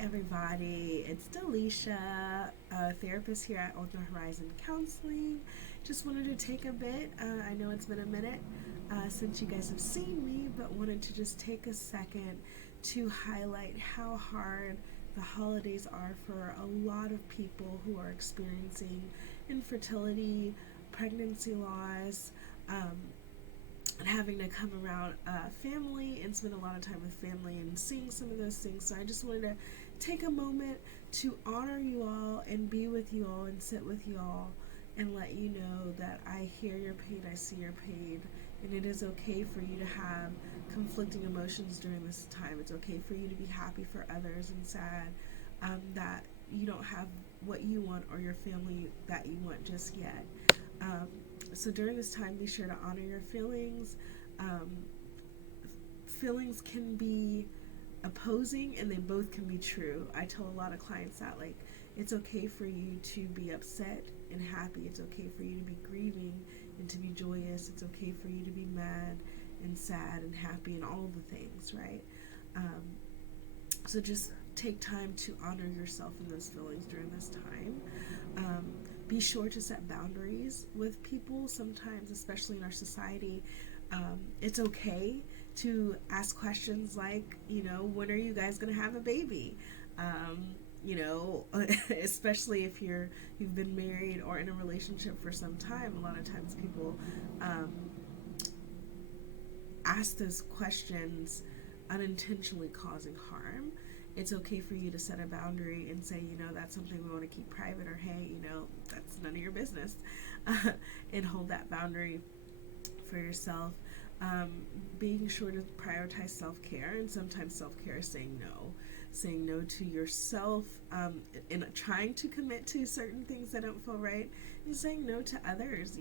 everybody, it's Delisha, a therapist here at Ultra Horizon Counseling. Just wanted to take a bit, I know it's been a minute since you guys have seen me, but wanted to just take a second to highlight how hard the holidays are for a lot of people who are experiencing infertility, pregnancy loss, um, and having to come around family and spend a lot of time with family and seeing some of those things. So I just wanted to take a moment to honor you all and be with you all and sit with you all and let you know that I hear your pain, I see your pain, and it is okay for you to have conflicting emotions during this time. It's okay for you to be happy for others and sad that you don't have what you want or your family that you want just yet. Um, so during this time, be sure to honor your feelings. Um, Feelings can be opposing and they both can be true. I tell a lot of clients that, like, it's okay for you to be upset and happy. It's okay for you to be grieving and to be joyous. It's okay for you to be mad and sad and happy and all of the things, right? Um, so just take time to honor yourself and those feelings during this time. Um, be sure to set boundaries with people. Sometimes, especially in our society, it's okay to ask questions like, when are you guys going to have a baby? Um, you know, especially if you've been married or in a relationship for some time. A lot of times people um, ask those questions unintentionally causing harm. It's okay for you to set a boundary and say, that's something we want to keep private, or hey, that's none of your business, and hold that boundary for yourself. Being sure to prioritize self-care, and sometimes self-care is saying no to yourself, and trying to commit to certain things that don't feel right, and saying no to others.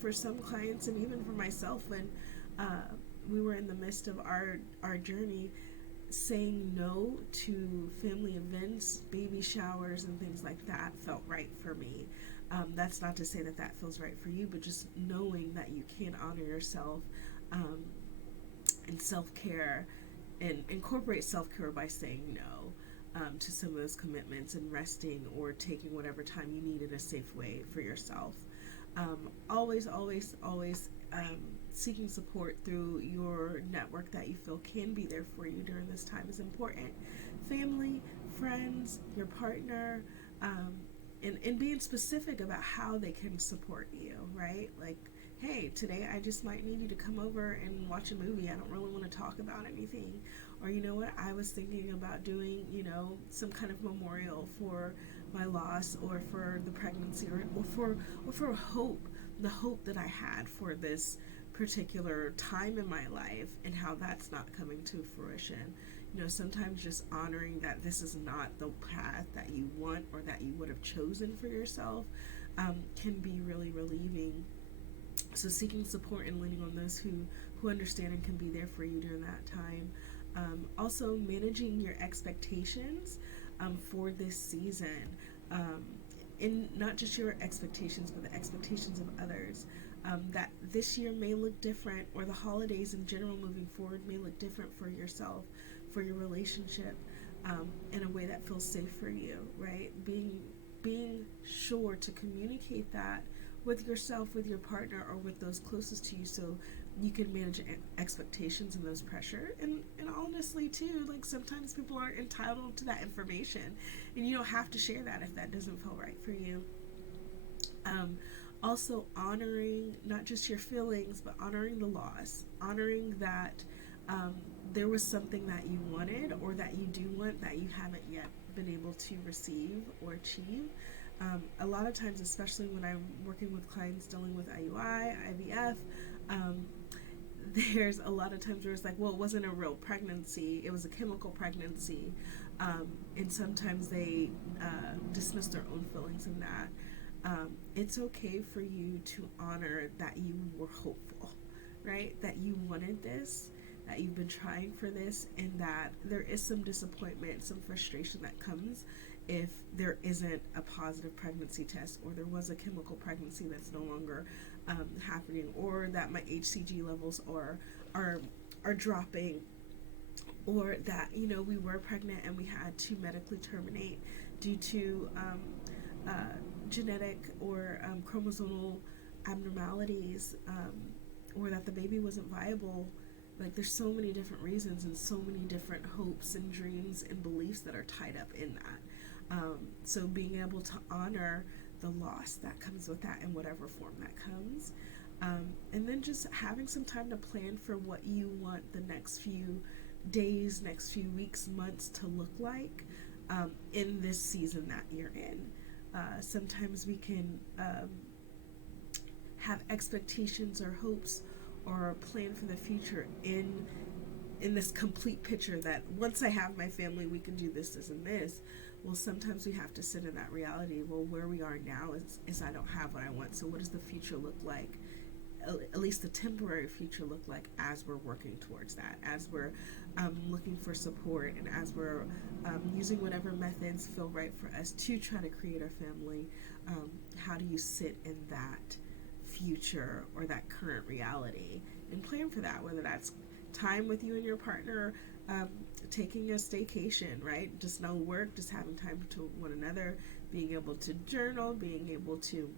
For some clients, and even for myself, when we were in the midst of our journey, saying no to family events, baby showers, and things like that felt right for me. That's not to say that feels right for you, but just knowing that you can honor yourself, and self-care, and incorporate self-care by saying no to some of those commitments, and resting or taking whatever time you need in a safe way for yourself. Always seeking support through your network that you feel can be there for you during this time is important. Family, friends, your partner, and being specific about how they can support you, right? Like, hey, today I just might need you to come over and watch a movie. I don't really want to talk about anything. Or, you know what, I was thinking about doing, some kind of memorial for my loss, or for the pregnancy, or for hope, the hope that I had for this particular time in my life, and how that's not coming to fruition. Sometimes just honoring that this is not the path that you want or that you would have chosen for yourself, can be really relieving. So seeking support and leaning on those who understand and can be there for you during that time. Also managing your expectations for this season, and not just your expectations, but the expectations of others. That this year may look different, or the holidays in general moving forward may look different for yourself, for your relationship, in a way that feels safe for you, right? Being sure to communicate that with yourself, with your partner, or with those closest to you, so you can manage expectations and those pressure. And honestly too, like, sometimes people aren't entitled to that information, and you don't have to share that if that doesn't feel right for you. Also honoring not just your feelings, but honoring the loss, honoring that there was something that you wanted, or that you do want, that you haven't yet been able to receive or achieve. A lot of times, especially when I'm working with clients dealing with IUI, IVF, there's a lot of times where it's like, well, it wasn't a real pregnancy, it was a chemical pregnancy, and sometimes they dismiss their own feelings in that. It's okay for you to honor that you were hopeful, right? That you wanted this, that you've been trying for this, and that there is some disappointment, some frustration that comes if there isn't a positive pregnancy test, or there was a chemical pregnancy that's no longer happening, or that my HCG levels are dropping, or that, you know, we were pregnant and we had to medically terminate due to uh, genetic or chromosomal abnormalities, or that the baby wasn't viable. Like, there's so many different reasons and so many different hopes and dreams and beliefs that are tied up in that. So being able to honor the loss that comes with that in whatever form that comes. And then just having some time to plan for what you want the next few days, next few weeks, months to look like, in this season that you're in. Sometimes we can have expectations or hopes or plan for the future in this complete picture that once I have my family, we can do this, this, and this. Well, sometimes we have to sit in that reality. Well, where we are now is I don't have what I want. So what does the future look like? At least the temporary future look like as we're working towards that, as we're looking for support, and as we're using whatever methods feel right for us to try to create our family. How do you sit in that future or that current reality and plan for that, whether that's time with you and your partner, taking a staycation, right? Just no work, just having time to one another, being able to journal, being able to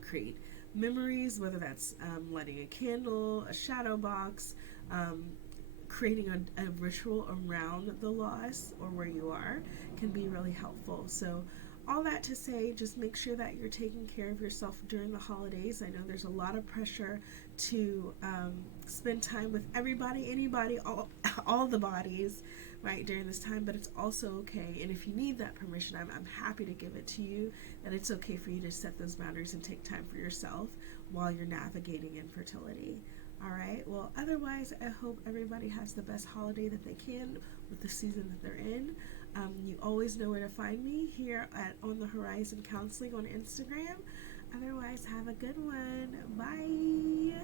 create memories, whether that's lighting a candle, a shadow box, creating a ritual around the loss or where you are can be really helpful. So all that to say, just make sure that you're taking care of yourself during the holidays. I know there's a lot of pressure to spend time with everybody, anybody, all the bodies, right, during this time, but it's also okay. And if you need that permission, I'm happy to give it to you, that it's okay for you to set those boundaries and take time for yourself while you're navigating infertility. All right. Well, otherwise, I hope everybody has the best holiday that they can with the season that they're in. You always know where to find me here at On the Horizon Counseling on Instagram. Otherwise, have a good one. Bye.